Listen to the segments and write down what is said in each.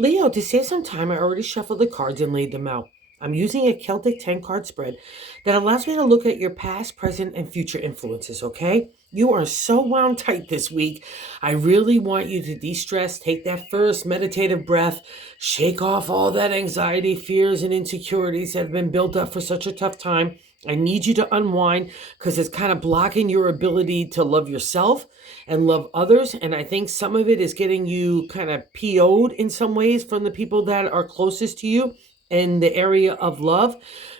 Leo, to save some time, I already shuffled the cards and laid them out. I'm using a Celtic 10 card spread that allows me to look at your past, present, and future influences, okay? You are so wound tight this week. I really want you to de stress, take that first meditative breath, shake off all that anxiety, fears, and insecurities that have been built up for such a tough time. I need you to unwind because it's kind of blocking your ability to love yourself and love others. And I think some of it is getting you kind of PO'd in some ways from the people that are closest to you in the area of love.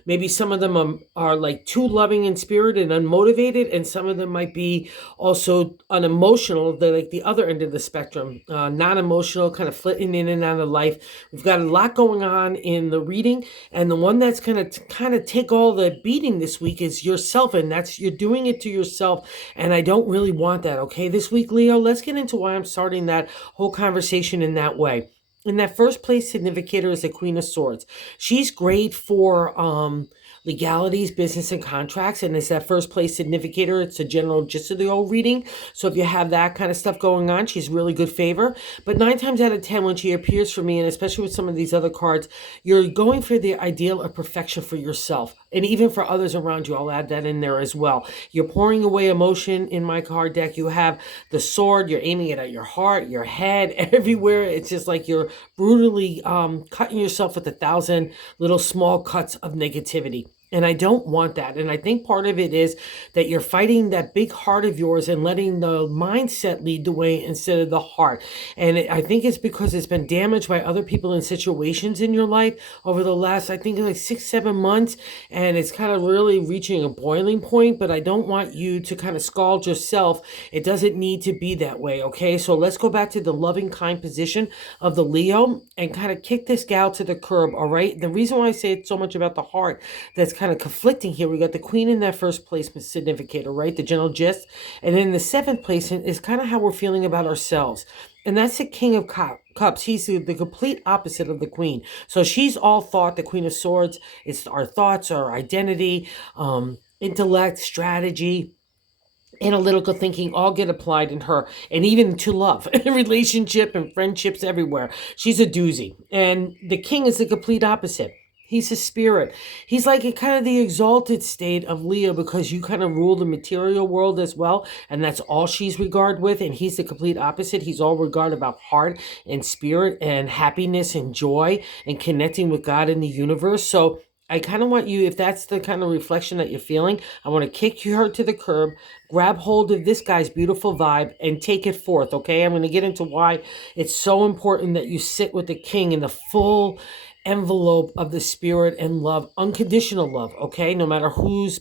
Maybe some of them are like too loving in spirit and unmotivated, and some of them might be also unemotional. They're like the other end of the spectrum, non-emotional, kind of flitting in and out of life. We've got a lot going on in the reading, and the one that's going to kind of take all the beating this week is yourself, and that's you're doing it to yourself, and I don't really want that. Okay, this week, Leo, let's get into why I'm starting that whole conversation in that way. In that first place significator is the Queen of Swords. She's great for legalities, business, and contracts. And as that first place significator, it's a general gist of the old reading. So if you have that kind of stuff going on, she's really good favor. But 9 times out of 10, when she appears for me, and especially with some of these other cards, you're going for the ideal of perfection for yourself. And even for others around you, I'll add that in there as well. You're pouring away emotion in my card deck. You have the sword, you're aiming it at your heart, your head, everywhere. It's just like you're brutally cutting yourself with 1,000 little small cuts of negativity. And I don't want that. And I think part of it is that you're fighting that big heart of yours and letting the mindset lead the way instead of the heart. And I think it's because it's been damaged by other people and situations in your life over the last, I think, like 6, 7 months. And it's kind of really reaching a boiling point. But I don't want you to kind of scald yourself. It doesn't need to be that way. Okay. So let's go back to the loving, kind position of the Leo and kind of kick this gal to the curb. All right. The reason why I say it's so much about the heart that's kind of conflicting here. We got the Queen in that first place significator, right? The general gist. And then the seventh place is kind of how we're feeling about ourselves. And that's the King of Cups. He's the complete opposite of the Queen. So she's all thought, the Queen of Swords. It's our thoughts, our identity, intellect, strategy, analytical thinking all get applied in her, and even to love, relationship, and friendships everywhere. She's a doozy. And the King is the complete opposite. He's a spirit. He's like a kind of the exalted state of Leo because you kind of rule the material world as well. And that's all she's regard with. And he's the complete opposite. He's all regard about heart and spirit and happiness and joy and connecting with God in the universe. So I kind of want you, if that's the kind of reflection that you're feeling, I want to kick her to the curb, grab hold of this guy's beautiful vibe, and take it forth, okay? I'm going to get into why it's so important that you sit with the King in the full envelope of the spirit and love, unconditional love, okay? No matter who's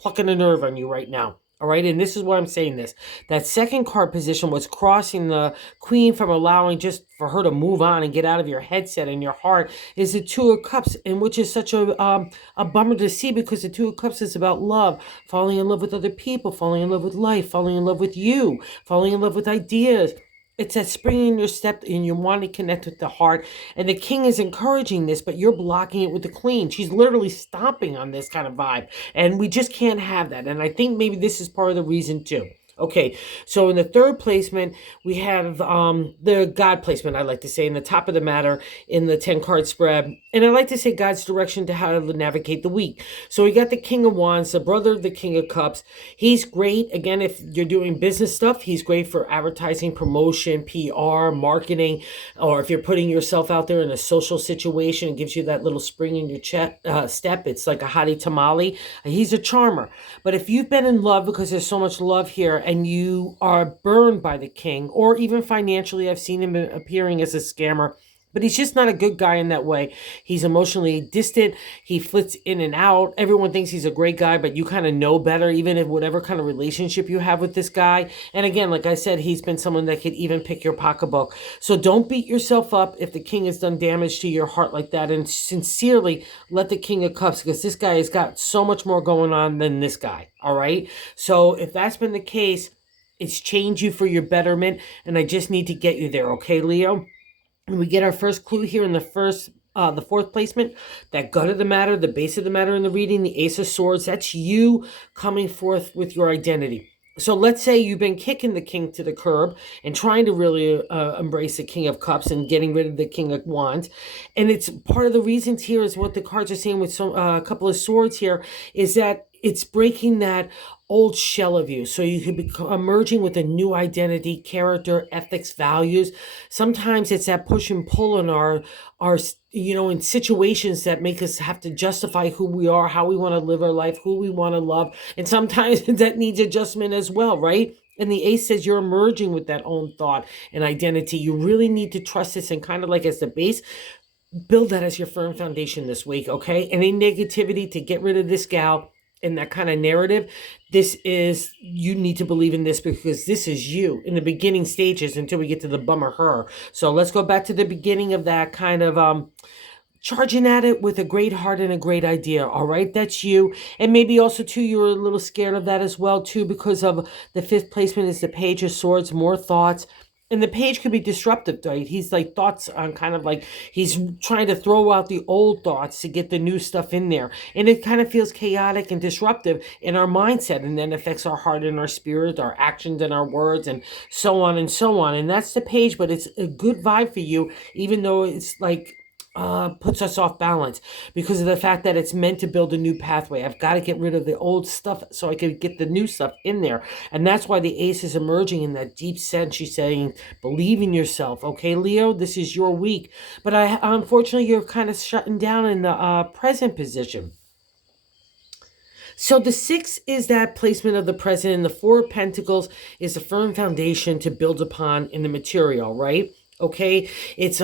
plucking a nerve on you right now. All right, and this is why I'm saying this. That second card position was crossing the Queen from allowing just for her to move on and get out of your headset and your heart is the Two of Cups, and which is such a bummer to see because the Two of Cups is about love, falling in love with other people, falling in love with life, falling in love with you, falling in love with ideas. It's that spring in your step and you want to connect with the heart. And the King is encouraging this, but you're blocking it with the Queen. She's literally stomping on this kind of vibe. And we just can't have that. And I think maybe this is part of the reason too. Okay, so in the third placement, we have the God placement, I like to say, in the top of the matter in the 10 card spread. And I like to say God's direction to how to navigate the week. So we got the King of Wands, the brother of the King of Cups. He's great. Again, if you're doing business stuff, he's great for advertising, promotion, PR, marketing, or if you're putting yourself out there in a social situation, it gives you that little spring in your step. It's like a hottie tamale. He's a charmer. But if you've been in love, because there's so much love here, and you are burned by the King, or even financially, I've seen him appearing as a scammer, but he's just not a good guy in that way. He's emotionally distant. He flits in and out. Everyone thinks he's a great guy, but you kind of know better, even in whatever kind of relationship you have with this guy. And again, like I said, he's been someone that could even pick your pocketbook. So don't beat yourself up if the King has done damage to your heart like that. And sincerely let the King of Cups, because this guy has got so much more going on than this guy. All right. So if that's been the case, it's changed you for your betterment. And I just need to get you there. Okay, Leo? And we get our first clue here in the fourth placement, that gut of the matter, the base of the matter in the reading, the Ace of Swords. That's you coming forth with your identity. So let's say you've been kicking the king to the curb and trying to really embrace the king of cups and getting rid of the king of wands. And it's part of the reasons here is what the cards are saying with a couple of swords here is that it's breaking that old shell of you. So you can be emerging with a new identity, character, ethics, values. Sometimes it's that push and pull in our in situations that make us have to justify who we are, how we want to live our life, who we want to love. And sometimes that needs adjustment as well, right? And the ace says you're emerging with that own thought and identity. You really need to trust this and kind of like as the base, build that as your firm foundation this week, okay? Any negativity to get rid of this gal and that kind of narrative, this is, you need to believe in this because this is you in the beginning stages until we get to the bummer her. So let's go back to the beginning of that kind of charging at it with a great heart and a great idea. All right, that's you. And maybe also too, you're a little scared of that as well too, because of the fifth placement is the page of swords, more thoughts. And the page could be disruptive, right? He's like thoughts on kind of like he's trying to throw out the old thoughts to get the new stuff in there. And it kind of feels chaotic and disruptive in our mindset and then affects our heart and our spirit, our actions and our words and so on and so on. And that's the page, but it's a good vibe for you, even though it's like puts us off balance because of the fact that it's meant to build a new pathway. I've got to get rid of the old stuff so I can get the new stuff in there. And that's why the ace is emerging in that deep sense. She's saying, believe in yourself. Okay, Leo, this is your week. But unfortunately, you're kind of shutting down in the present position. So the six is that placement of the present, and the four of pentacles is a firm foundation to build upon in the material, right? Okay, it's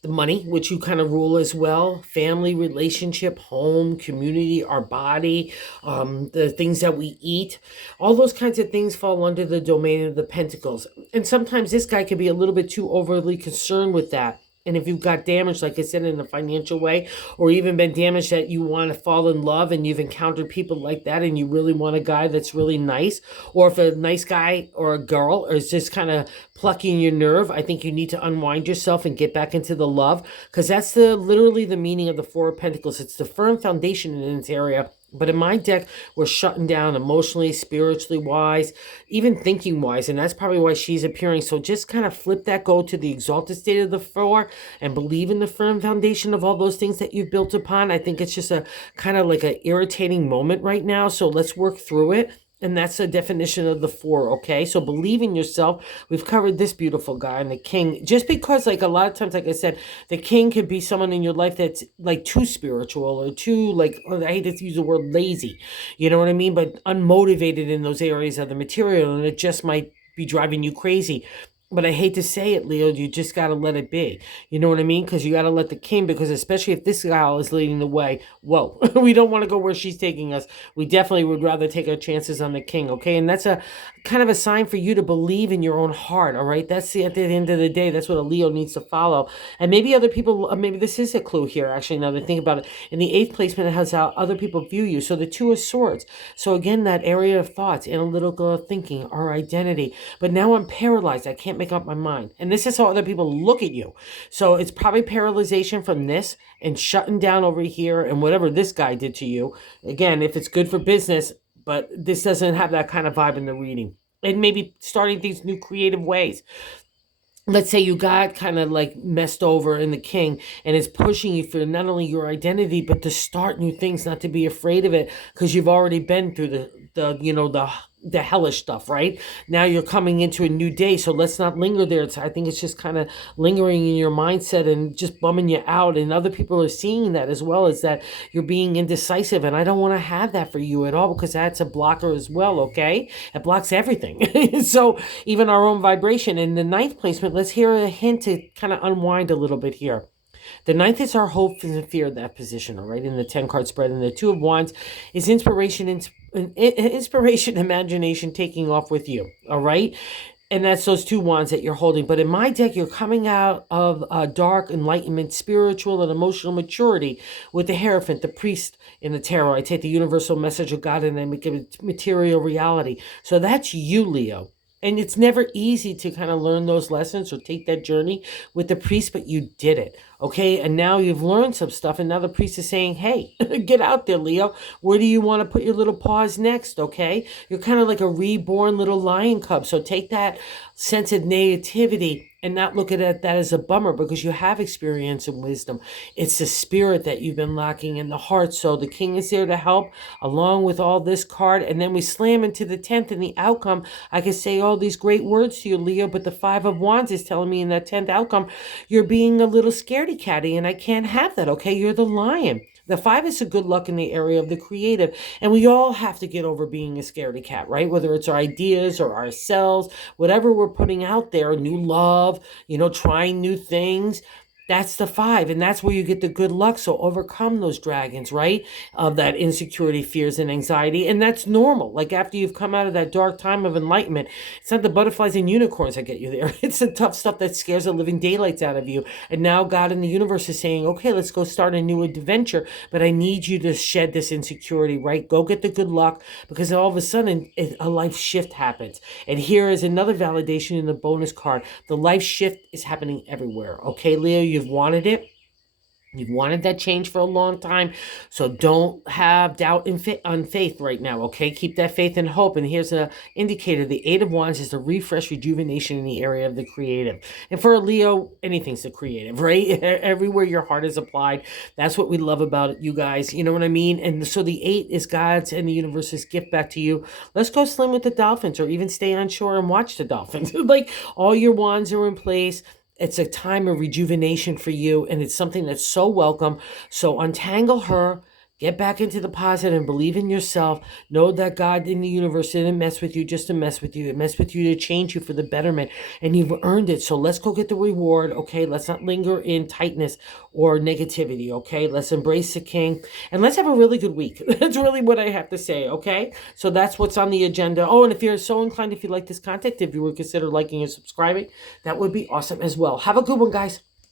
the money, which you kind of rule as well, family, relationship, home, community, our body, the things that we eat, all those kinds of things fall under the domain of the pentacles. And sometimes this guy can be a little bit too overly concerned with that. And if you've got damage, like I said, in a financial way, or even been damaged that you want to fall in love and you've encountered people like that and you really want a guy that's really nice, or if a nice guy or a girl is just kind of plucking your nerve, I think you need to unwind yourself and get back into the love, because that's literally the meaning of the Four of Pentacles. It's the firm foundation in this area. But in my deck, we're shutting down emotionally, spiritually wise, even thinking wise. And that's probably why she's appearing. So just kind of flip that, go to the exalted state of the four and believe in the firm foundation of all those things that you've built upon. I think it's just a kind of like an irritating moment right now. So let's work through it. And that's the definition of the four, okay? So believe in yourself. We've covered this beautiful guy and the king. Just because, like, a lot of times, like I said, the king could be someone in your life that's, like, too spiritual or too, like, I hate to use the word lazy. You know what I mean? But unmotivated in those areas of the material, and it just might be driving you crazy. But I hate to say it, Leo, you just got to let it be. You know what I mean? Because you got to let the king, because especially if this gal is leading the way, whoa, we don't want to go where she's taking us. We definitely would rather take our chances on the king, okay? And that's a kind of a sign for you to believe in your own heart, all right? That's at the end of the day, that's what a Leo needs to follow. And maybe other people, maybe this is a clue here, actually, now that I think about it. In the eighth placement, it has how other people view you. So the two of swords. So again, that area of thoughts, analytical thinking, our identity. But now I'm paralyzed. I can't make up my mind. And this is how other people look at you. So it's probably paralyzation from this and shutting down over here and whatever this guy did to you. Again, if it's good for business, but this doesn't have that kind of vibe in the reading. And maybe starting these new creative ways. Let's say you got kind of like messed over in the king and it's pushing you for not only your identity, but to start new things, not to be afraid of it, because you've already been through the hellish stuff, right? Now you're coming into a new day. So let's not linger there. I think it's just kind of lingering in your mindset and just bumming you out. And other people are seeing that as well, as that you're being indecisive. And I don't want to have that for you at all, because that's a blocker as well, okay? It blocks everything. So even our own vibration. In the ninth placement, let's hear a hint to kind of unwind a little bit here. The ninth is our hope and fear, that position, all right, in the 10-card spread. And the two of wands is inspiration, imagination taking off with you, all right? And that's those two wands that you're holding. But in my deck, you're coming out of dark enlightenment, spiritual and emotional maturity with the Hierophant, the priest in the tarot. I take the universal message of God and I make it a material reality. So that's you, Leo. And it's never easy to kind of learn those lessons or take that journey with the priest, but you did it. Okay. And now you've learned some stuff. And now the priest is saying, hey, get out there, Leo. Where do you want to put your little paws next? Okay. You're kind of like a reborn little lion cub. So take that sense of nativity and not look at that as a bummer, because you have experience and wisdom. It's the spirit that you've been lacking in the heart. So the king is there to help along with all this card. And then we slam into the 10th, and the outcome, I can say all these great words to you, Leo, but the 5 of Wands is telling me in that 10th outcome, you're being a little scaredy catty, and I can't have that. Okay. You're the lion. The 5 is a good luck in the area of the creative. And we all have to get over being a scaredy cat, right? Whether it's our ideas or ourselves, whatever we're putting out there, new love, trying new things. That's the 5, and that's where you get the good luck. So overcome those dragons, right? Of that insecurity, fears, and anxiety. And that's normal. Like after you've come out of that dark time of enlightenment, it's not the butterflies and unicorns that get you there. It's the tough stuff that scares the living daylights out of you. And now God in the universe is saying, okay, let's go start a new adventure, but I need you to shed this insecurity, right? Go get the good luck, because all of a sudden a life shift happens. And here is another validation in the bonus card. The life shift is happening everywhere. Okay, Leo, you've wanted it. You've wanted that change for a long time. So don't have doubt on faith right now, okay? Keep that faith and hope. And here's an indicator. The 8 of Wands is the refresh, rejuvenation in the area of the creative. And for a Leo, anything's the creative, right? Everywhere your heart is applied. That's what we love about it, you guys. You know what I mean? And so the 8 is God's and the universe's gift back to you. Let's go swim with the dolphins, or even stay on shore and watch the dolphins. Like all your wands are in place. It's a time of rejuvenation for you, and it's something that's so welcome. So untangle her, get back into the positive, and believe in yourself. Know that God in the universe didn't mess with you just to mess with you. It messed with you to change you for the betterment, and you've earned it. So let's go get the reward, okay? Let's not linger in tightness or negativity, okay? Let's embrace the king, and let's have a really good week. That's really what I have to say, okay? So that's what's on the agenda. Oh, and if you're so inclined, if you like this content, if you would consider liking and subscribing, that would be awesome as well. Have a good one, guys.